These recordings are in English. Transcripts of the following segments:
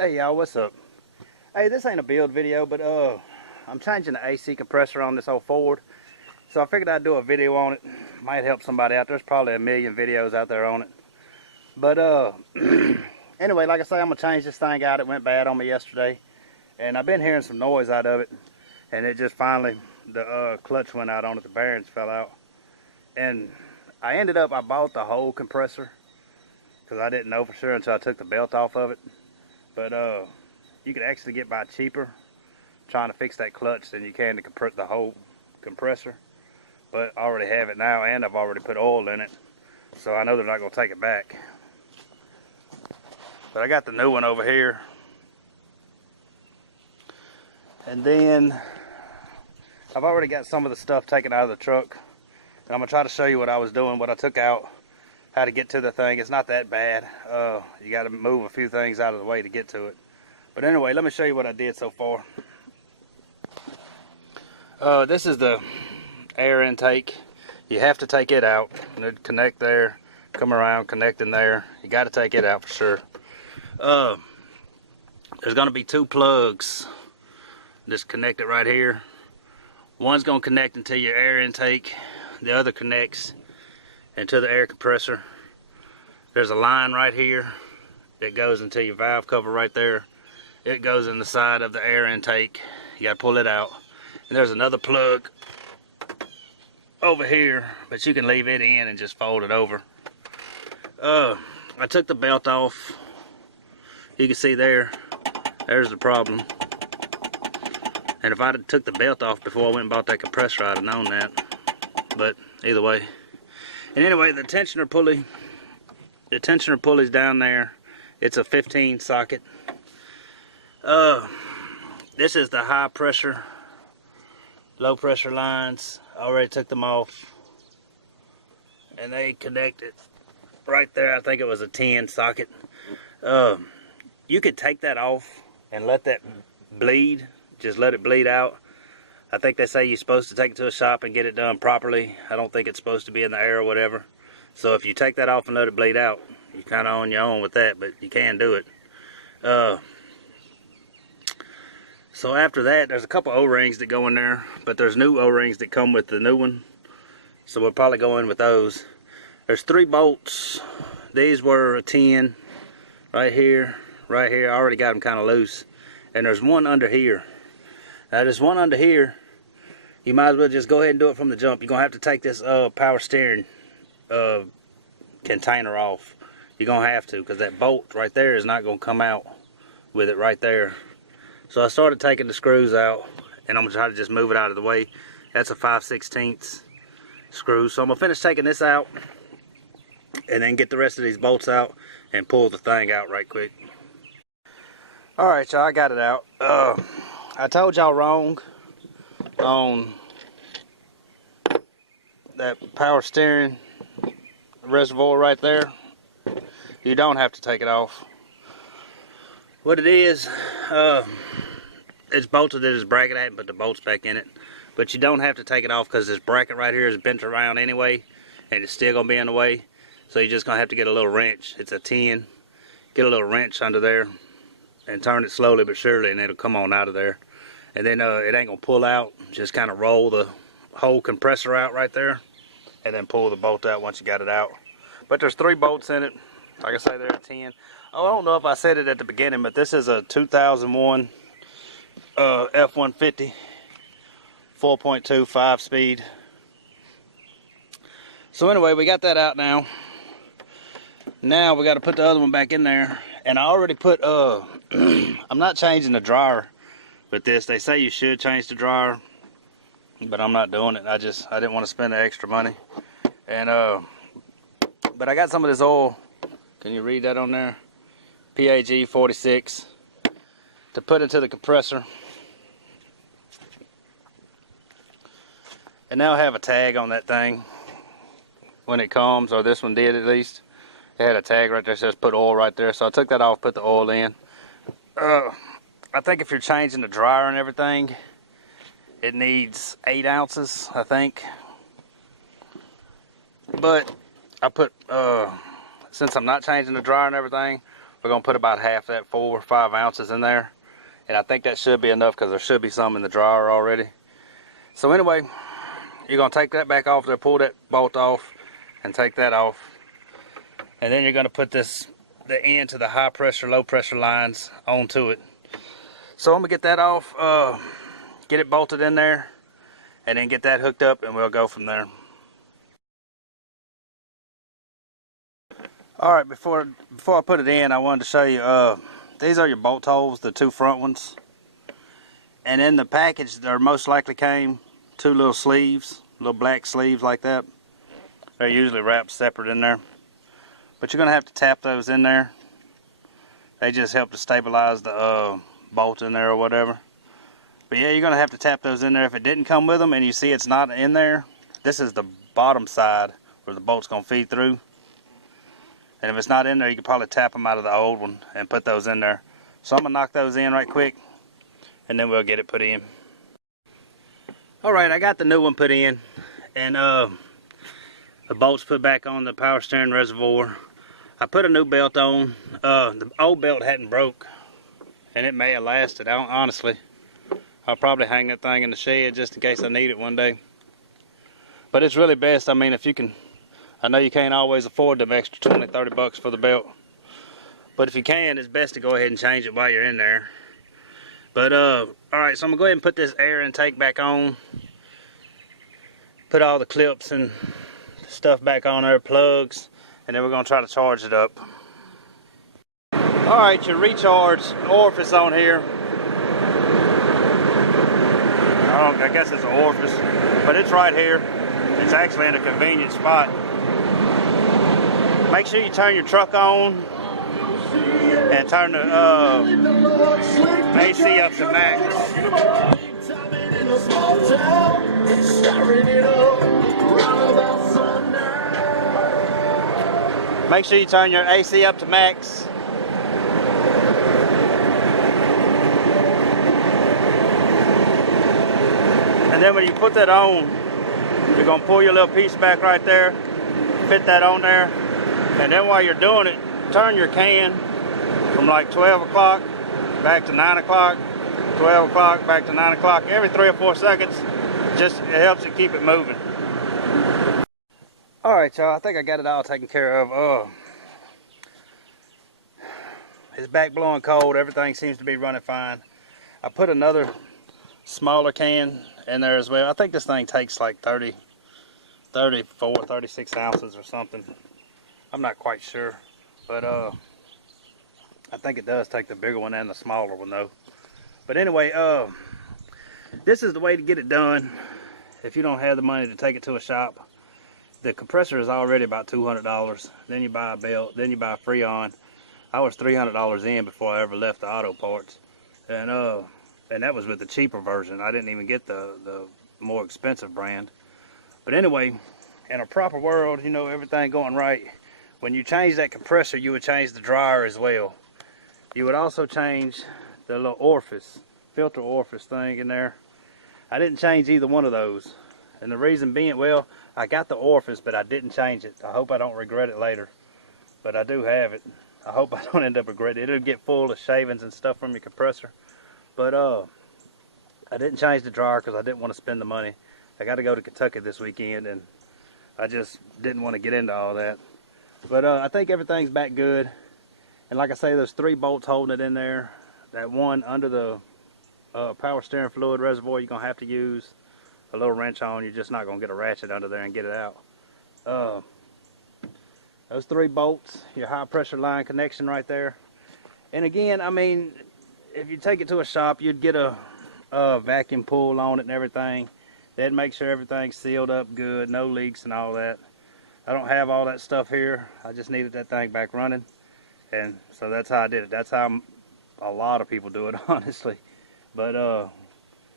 Hey y'all, what's up? Hey, this ain't a build video, but I'm changing the AC compressor on this old Ford. So I figured I'd do a video on it. Might help somebody out. There's probably a million videos out there on it. But anyway, like I say, I'm gonna change this thing out. It went bad on me yesterday. And I've been hearing some noise out of it. And it just finally, the clutch went out on it, the bearings fell out. And I bought the whole compressor, because I didn't know for sure until I took the belt off of it. But you can actually get by cheaper trying to fix that clutch than you can to the whole compressor. But I already have it now, and I've already put oil in it, so I know they're not going to take it back. But I got the new one over here. And then I've already got some of the stuff taken out of the truck. And I'm going to try to show you what I was doing, what I took out, how to get to the thing. It's not that bad. You got to move a few things out of the way to get to it. But anyway, let me show you what I did so far. This is the air intake. You have to take it out. Connect there, come around, connect in there. You got to take it out for sure. There's going to be two plugs. Just connect it right here. One's going to connect into your air intake. The other connects into the air compressor. There's a line right here that goes into your valve cover right there. It goes in the side of the air intake. You got to pull it out. And there's another plug over here, but you can leave it in and just fold it over. I took the belt off. You can see there's the problem. And if I had took the belt off before I went and bought that compressor, I'd have known that. But either way. And anyway, the tensioner pulley's down there. It's a 15 socket. This is the high pressure, low pressure lines. I already took them off. And they connected right there. I think it was a 10 socket. You could take that off and let that bleed. Just let it bleed out. I think they say you're supposed to take it to a shop and get it done properly. I don't think it's supposed to be in the air or whatever. So if you take that off and let it bleed out, you're kind of on your own with that, but you can do it. So after that, there's a couple O-rings that go in there, but there's new O-rings that come with the new one. So we'll probably go in with those. There's 3 bolts. These were a 10 right here, right here. I already got them kind of loose. And there's one under here. Now there's one under here. You might as well just go ahead and do it from the jump. You're going to have to take this power steering container off. You're going to have to, because that bolt right there is not going to come out with it right there. So I started taking the screws out, and I'm going to try to just move it out of the way. That's a 5/16 screw. So I'm going to finish taking this out, and then get the rest of these bolts out, and pull the thing out right quick. Alright y'all, I got it out. I told y'all wrong on that power steering reservoir right there. You don't have to take it off. What it is, it's bolted to this bracket. I haven't put the bolts back in it, but you don't have to take it off because this bracket right here is bent around anyway, and it's still gonna be in the way. So you're just gonna have to get a little wrench. It's a 10. Get a little wrench under there and turn it slowly but surely, and it'll come on out of there. And then it ain't gonna pull out. Just kind of roll the whole compressor out right there, and then pull the bolt out once you got it out. But there's 3 bolts in it. Like I say, they're a 10. Oh, I don't know if I said it at the beginning, but this is a 2001 f-150 4.2 5-speed. So anyway, we got that out now. Now we got to put the other one back in there. And I already put I'm not changing the dryer with this. They say you should change the dryer, but I'm not doing it. I didn't want to spend the extra money. And but I got some of this oil. Can you read that on there? PAG 46 to put into the compressor. And now I have a tag on that thing when it comes, or this one did at least. It had a tag right there that says put oil right there. So I took that off, put the oil in. I think if you're changing the dryer and everything, it needs 8 ounces, I think. But I put, since I'm not changing the dryer and everything, We're going to put about half that, 4 or 5 ounces in there. And I think that should be enough because there should be some in the dryer already. So anyway, you're going to take that back off there, pull that bolt off, and take that off. And then you're going to put the end to the high pressure, low pressure lines onto it. So I'm going to get that off, get it bolted in there, and then get that hooked up, and we'll go from there. Alright, before I put it in, I wanted to show you, these are your bolt holes, the 2 front ones. And in the package, there most likely came 2 little sleeves, little black sleeves like that. They're usually wrapped separate in there. But you're going to have to tap those in there. They just help to stabilize the bolt in there or whatever. But yeah, you're going to have to tap those in there. If it didn't come with them and you see it's not in there, this is the bottom side where the bolt's going to feed through. And if it's not in there, you can probably tap them out of the old one and put those in there. So I'm going to knock those in right quick, and then we'll get it put in. Alright, I got the new one put in, and the bolts put back on the power steering reservoir. I put a new belt on. The old belt hadn't broke, and it may have lasted. Honestly, I'll probably hang that thing in the shed just in case I need it one day. But it's really best, I mean, if you can, I know you can't always afford them extra 20, 30 bucks for the belt. But if you can, it's best to go ahead and change it while you're in there. But, alright, so I'm going to go ahead and put this air intake back on. Put all the clips and stuff back on there, plugs. And then we're going to try to charge it up. Alright, your recharge orifice on here. I guess it's an orifice, but it's right here. It's actually in a convenient spot. Make sure you turn your truck on and turn the AC up to max. Make sure you turn your AC up to max. And then when you put that on, you're going to pull your little piece back right there, fit that on there, and then while you're doing it, turn your can from like 12 o'clock back to 9 o'clock, 12 o'clock back to 9 o'clock, every 3 or 4 seconds. Just, it helps you keep it moving. Alright, y'all, I think I got it all taken care of. It's back blowing cold, everything seems to be running fine. I put another smaller can in there as well. I think this thing takes like 34, 36 ounces or something. I'm not quite sure, but I think it does take the bigger one and the smaller one though. But anyway, this is the way to get it done if you don't have the money to take it to a shop. The compressor is already about $200. Then you buy a belt, then you buy a Freon. I was $300 in before I ever left the auto parts, and that was with the cheaper version. I didn't even get the more expensive brand. But anyway, in a proper world, you know, everything going right, when you change that compressor, you would change the dryer as well. You would also change the little orifice, filter orifice thing in there. I didn't change either one of those. And the reason being, well, I got the orifice, but I didn't change it. I hope I don't regret it later. But I do have it. I hope I don't end up regretting it. It'll get full of shavings and stuff from your compressor. But I didn't change the dryer because I didn't want to spend the money. I got to go to Kentucky this weekend, and I just didn't want to get into all that. But I think everything's back good. And like I say, there's 3 bolts holding it in there. That one under the power steering fluid reservoir, you're going to have to use a little wrench on. You're just not going to get a ratchet under there and get it out. Those 3 bolts, your high pressure line connection right there. And again, I mean, if you take it to a shop, you'd get a vacuum pull on it and everything. They'd make sure everything's sealed up good, no leaks and all that. I don't have all that stuff here. I just needed that thing back running. And so that's how I did it. That's how a lot of people do it, honestly. But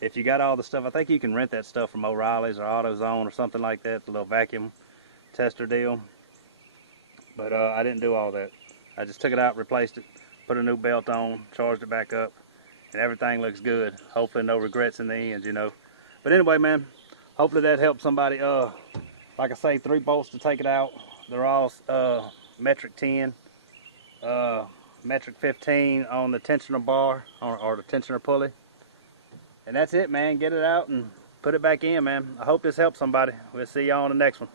if you got all the stuff, I think you can rent that stuff from O'Reilly's or AutoZone or something like that, the little vacuum tester deal. But I didn't do all that. I just took it out, replaced it, put a new belt on, charged it back up, and everything looks good. Hopefully no regrets in the end, you know. But anyway, man, hopefully that helps somebody. Like I say, 3 bolts to take it out. They're all metric 10. metric 15 on the tensioner bar or the tensioner pulley. And that's it, man. Get it out and put it back in, man. I hope this helps somebody. We'll see y'all on the next one.